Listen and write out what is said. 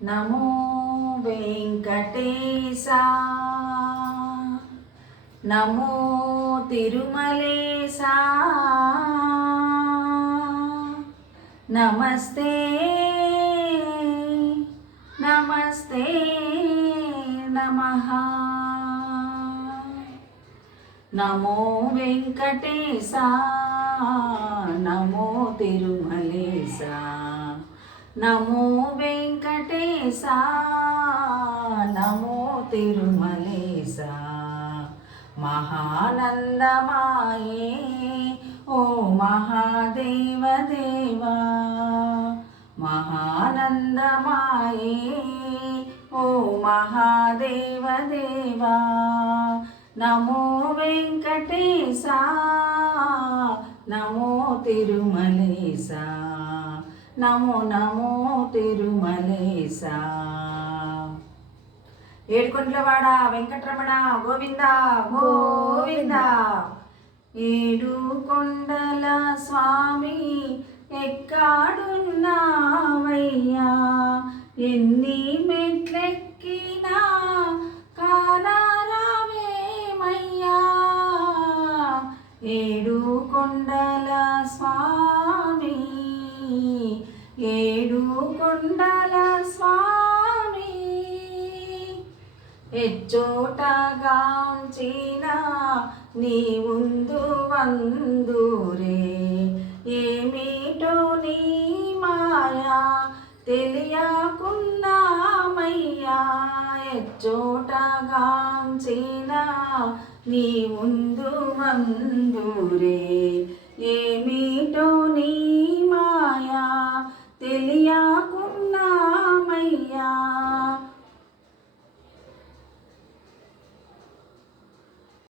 నమో వెంకటేశా, నమో తిరుమలేశా, నమస్తే నమస్తే నమః. నమో వెంకటేశా, నమో తిరుమలేశా, నమో వెంకటేశా, నమో తిరుమలేశా. మహానందమాయే ఓ మహాదేవ దేవా, మహానందమాయే ఓ మహాదేవ దేవా. నమో వెంకటేశా, నమో తిరుమలేశా, నమో నమో తిరుమలేశా. ఏడుకొండలవాడ వెంకటరమణ గోవింద గోవింద. ఏడు కొండల స్వామి ఎక్కాడున్నావయ్యా, ఎన్ని మెట్లెక్కినా కానరావేమయ్యా. ఏడు కొండల స్వామి, ఏడు కొండల స్వామి. ఎచ్చోటగాంచిన నీ ముందు వందురే, ఏమిటో నీ మాయా తెలియకున్నామయ్యా. ఎచ్చోటగాంచిన నీ ముందు వందురే, ఏమిటో నీ మాయా తెలియకు